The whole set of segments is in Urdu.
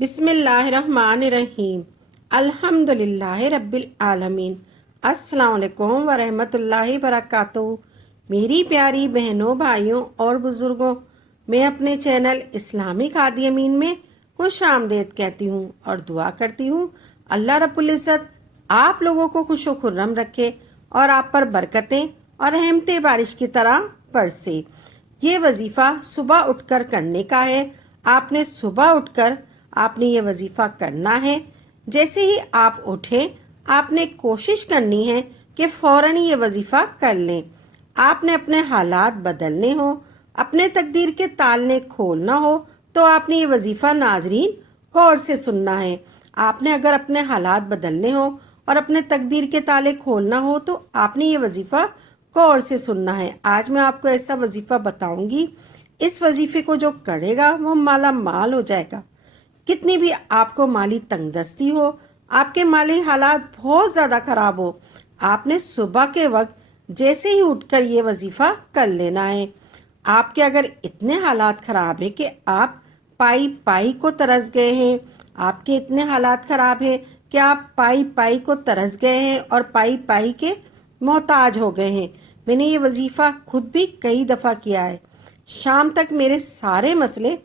بسم اللہ الرحمن الرحیم الحمدللہ رب العالمین۔ السلام علیکم ورحمۃ اللہ وبرکاتہ۔ میری پیاری بہنوں، بھائیوں اور بزرگوں، میں اپنے چینل اسلامی ہادی امین میں خوش آمدید کہتی ہوں اور دعا کرتی ہوں اللہ رب العزت آپ لوگوں کو خوش و خرم رکھے اور آپ پر برکتیں اور رحمتیں بارش کی طرح برسے۔ یہ وظیفہ صبح اٹھ کر کرنے کا ہے۔ آپ نے صبح اٹھ کر آپ نے یہ وظیفہ کرنا ہے۔ جیسے ہی آپ اٹھیں آپ نے کوشش کرنی ہے کہ فوراً یہ وظیفہ کر لیں۔ آپ نے اپنے حالات بدلنے ہوں، اپنے تقدیر کے تالنے کھولنا ہو تو آپ نے یہ وظیفہ ناظرین غور سے سننا ہے۔ آپ نے اگر اپنے حالات بدلنے ہوں اور اپنے تقدیر کے تالے کھولنا ہو تو آپ نے یہ وظیفہ غور سے سننا ہے۔ آج میں آپ کو ایسا وظیفہ بتاؤں گی، اس وظیفے کو جو کرے گا وہ مالا مال ہو جائے گا۔ کتنی بھی آپ کو مالی تنگ دستی ہو، آپ کے مالی حالات بہت زیادہ خراب ہو، آپ نے صبح کے وقت جیسے ہی اٹھ کر یہ وظیفہ کر لینا ہے۔ آپ کے اگر اتنے حالات خراب ہیں کہ آپ پائی پائی کو ترس گئے ہیں، آپ کے اتنے حالات خراب ہیں کہ آپ پائی پائی کو ترس گئے ہیں اور پائی پائی کے محتاج ہو گئے ہیں۔ میں نے یہ وظیفہ خود بھی کئی دفعہ کیا ہے۔ شام تک میرے سارے مسئلے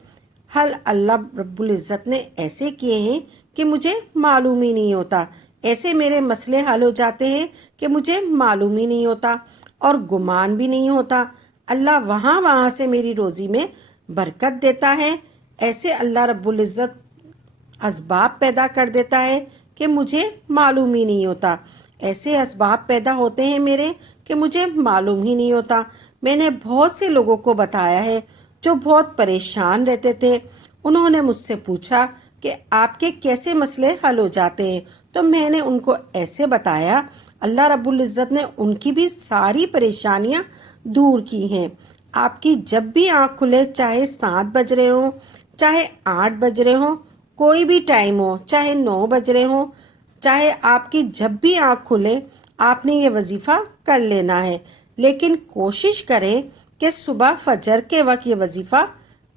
حل اللہ رب العزت نے ایسے کیے ہیں کہ مجھے معلوم ہی نہیں ہوتا۔ ایسے میرے مسئلے حل ہو جاتے ہیں کہ مجھے معلوم ہی نہیں ہوتا اور گمان بھی نہیں ہوتا۔ اللہ وہاں سے میری روزی میں برکت دیتا ہے۔ ایسے اللہ رب العزت اسباب پیدا کر دیتا ہے کہ مجھے معلوم ہی نہیں ہوتا۔ ایسے اسباب پیدا ہوتے ہیں میرے کہ مجھے معلوم ہی نہیں ہوتا۔ میں نے بہت سے لوگوں کو بتایا ہے جو بہت پریشان رہتے تھے۔ انہوں نے مجھ سے پوچھا کہ آپ کے کیسے مسئلے حل ہو جاتے ہیں، تو میں نے ان کو ایسے بتایا۔ اللہ رب العزت نے ان کی بھی ساری پریشانیاں دور کی ہیں۔ آپ کی جب بھی آنکھ کھلے، چاہے 7 بج رہے ہوں، چاہے 8 بج رہے ہوں، کوئی بھی ٹائم ہو، چاہے 9 بج رہے ہوں، چاہے آپ کی جب بھی آنکھ کھلے آپ نے یہ وظیفہ کر لینا ہے۔ لیکن کوشش کریں کہ صبح فجر کے وقت یہ وظیفہ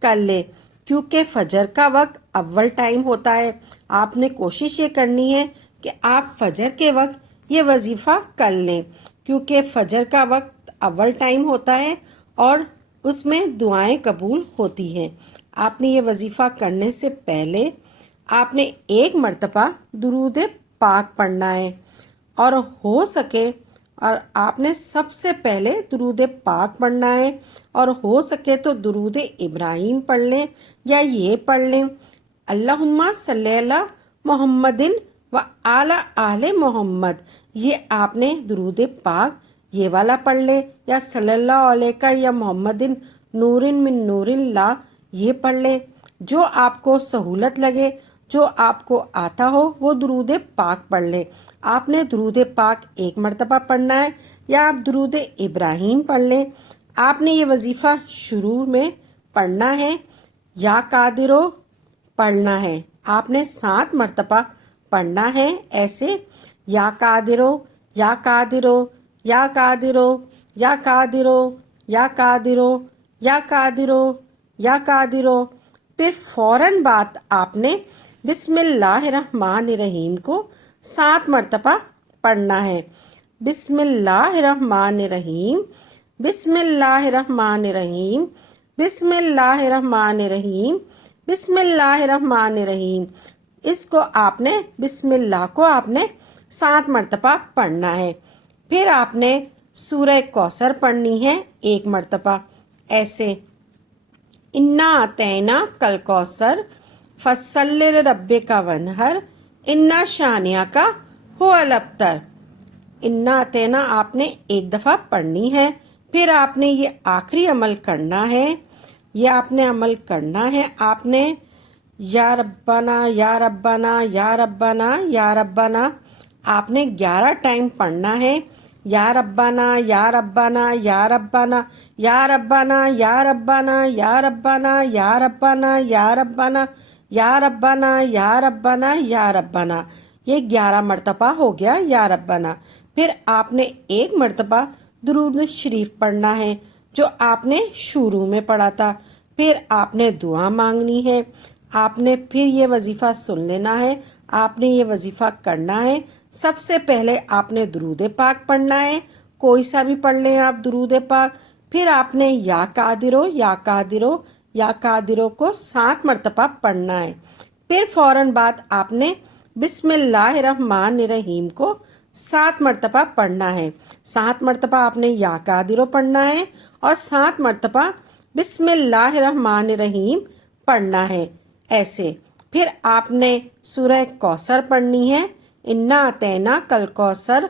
کر لے، کیونکہ فجر کا وقت اول ٹائم ہوتا ہے۔ آپ نے کوشش یہ کرنی ہے کہ آپ فجر کے وقت یہ وظیفہ کر لیں، کیونکہ فجر کا وقت اول ٹائم ہوتا ہے اور اس میں دعائیں قبول ہوتی ہیں۔ آپ نے یہ وظیفہ کرنے سے پہلے آپ نے 1 مرتبہ درود پاک پڑھنا ہے، اور ہو سکے اور آپ نے سب سے پہلے درود پاک پڑھنا ہے، اور ہو سکے تو درود ابراہیم پڑھ لیں یا یہ پڑھ لیں، اللہم صلی علی محمد و علی آل محمد۔ یہ آپ نے درود پاک یہ والا پڑھ لیں، یا صلی اللہ علیہ یا محمد نور من نور اللہ یہ پڑھ لیں۔ جو آپ کو سہولت لگے، جو آپ کو آتا ہو وہ درود پاک پڑھ لیں۔ آپ نے درود پاک 1 مرتبہ پڑھنا ہے یا آپ درود ابراہیم پڑھ لیں۔ آپ نے یہ وظیفہ شروع میں پڑھنا ہے، یا قادرو پڑھنا ہے۔ آپ نے 7 مرتبہ پڑھنا ہے ایسے، یا قادرو یا قادرو یا قادرو یا قادرو یا قادرو یا قادرو یا قادرو۔ پھر فوراً بعد آپ نے بسم اللہ الرحمن الرحیم کو 7 مرتبہ پڑھنا ہے۔ بسم اللہ الرحمن الرحیم، بسم اللہ الرحمن الرحیم، بسم اللہ الرحمن الرحیم، بسم اللہ الرحمن الرحیم۔ اس کو آپ نے بسم اللہ کو آپ نے 7 مرتبہ پڑھنا ہے۔ پھر آپ نے سورہ کوثر پڑھنی ہے 1 مرتبہ ایسے، انا اعطینا کل کوثر فصلی لربک وانحر انا شانئک هو الابتر۔ انا اعطینا آپ نے 1 دفعہ پڑھنی ہے، پھر آپ نے یہ آخری عمل کرنا ہے، یہ آپ نے عمل کرنا ہے۔ آپ نے یا ربنا یا ربنا یا ربنا یا ربنا آپ نے 11 ٹائم پڑھنا ہے۔ یا ربنا یا ربنا یا ربنا یا ربنا یا ربنا یا ربنا یا ربنا یا ربنا یا ربنا یا ربنا یا ربنا، یہ 11 مرتبہ ہو گیا یا ربنا۔ پھر آپ نے 1 مرتبہ درود شریف پڑھنا ہے جو آپ نے شروع میں پڑھا تھا۔ پھر آپ نے دعا مانگنی ہے۔ آپ نے پھر یہ وظیفہ سن لینا ہے، آپ نے یہ وظیفہ کرنا ہے۔ سب سے پہلے آپ نے درود پاک پڑھنا ہے، کوئی سا بھی پڑھ لیں آپ درود پاک۔ پھر آپ نے یا قادرو یا قادرو یا قادرو کو 7 مرتبہ پڑھنا ہے۔ پھر فوراً بعد آپ نے بسم اللہ الرحمن الرحیم کو 7 مرتبہ پڑھنا ہے۔ 7 مرتبہ آپ نے یا قادرو پڑھنا ہے اور 7 مرتبہ بسم اللہ الرحمن الرحیم پڑھنا ہے، ایسے۔ پھر آپ نے سورہ کوثر پڑھنی ہے، انا اعطینا کل کوثر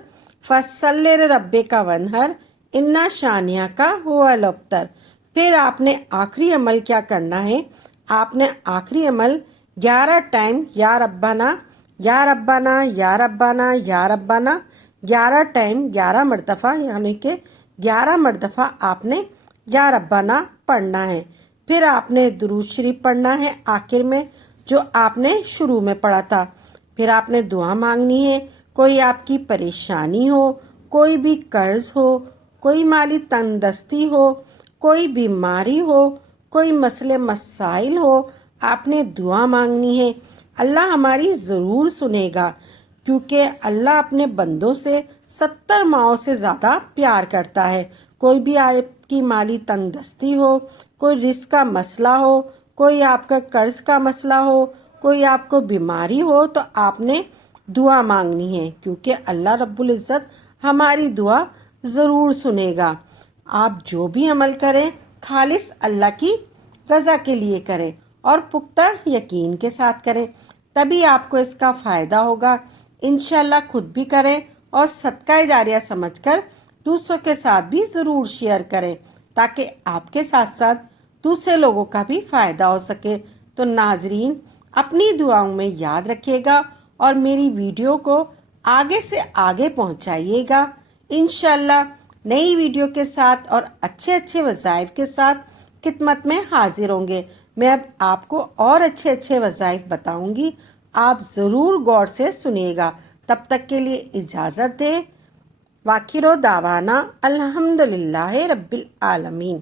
فصلی لربک وانحر انا شانئک هو الابتر۔ پھر آپ نے آخری عمل کیا کرنا ہے؟ آپ نے آخری عمل 11 ٹائم یا ربنا یا ربنا یا ربنا یا ربنا 11 ٹائم 11 مرتبہ، یعنی کہ 11 مرتبہ آپ نے یا ربنا پڑھنا ہے۔ پھر آپ نے درود شریف پڑھنا ہے آخر میں، جو آپ نے شروع میں پڑھا تھا۔ پھر آپ نے دعا مانگنی ہے، کوئی آپ کی پریشانی ہو، کوئی بھی قرض ہو، کوئی مالی تندرستی ہو، کوئی بیماری ہو، کوئی مسئلے مسائل ہو، آپ نے دعا مانگنی ہے۔ اللہ ہماری ضرور سنے گا، کیونکہ اللہ اپنے بندوں سے 70 ماؤں سے زیادہ پیار کرتا ہے۔ کوئی بھی آپ کی مالی تندرستی ہو، کوئی رزق کا مسئلہ ہو، کوئی آپ کا قرض کا مسئلہ ہو، کوئی آپ کو بیماری ہو، تو آپ نے دعا مانگنی ہے، کیونکہ اللہ رب العزت ہماری دعا ضرور سنے گا۔ آپ جو بھی عمل کریں خالص اللہ کی رضا کے لیے کریں اور پختہ یقین کے ساتھ کریں، تبھی آپ کو اس کا فائدہ ہوگا۔ انشاءاللہ خود بھی کریں اور صدقہ جاریہ سمجھ کر دوسروں کے ساتھ بھی ضرور شیئر کریں، تاکہ آپ کے ساتھ ساتھ دوسرے لوگوں کا بھی فائدہ ہو سکے۔ تو ناظرین، اپنی دعاؤں میں یاد رکھیے گا اور میری ویڈیو کو آگے سے آگے پہنچائیے گا۔ انشاءاللہ نئی ویڈیو کے ساتھ اور اچھے اچھے وظائف کے ساتھ خدمت میں حاضر ہوں گے۔ میں اب آپ کو اور اچھے اچھے وظائف بتاؤں گی، آپ ضرور غور سے سنیے گا۔ تب تک کے لیے اجازت دیں۔ وآخر دعوانا الحمدللہ رب العالمین۔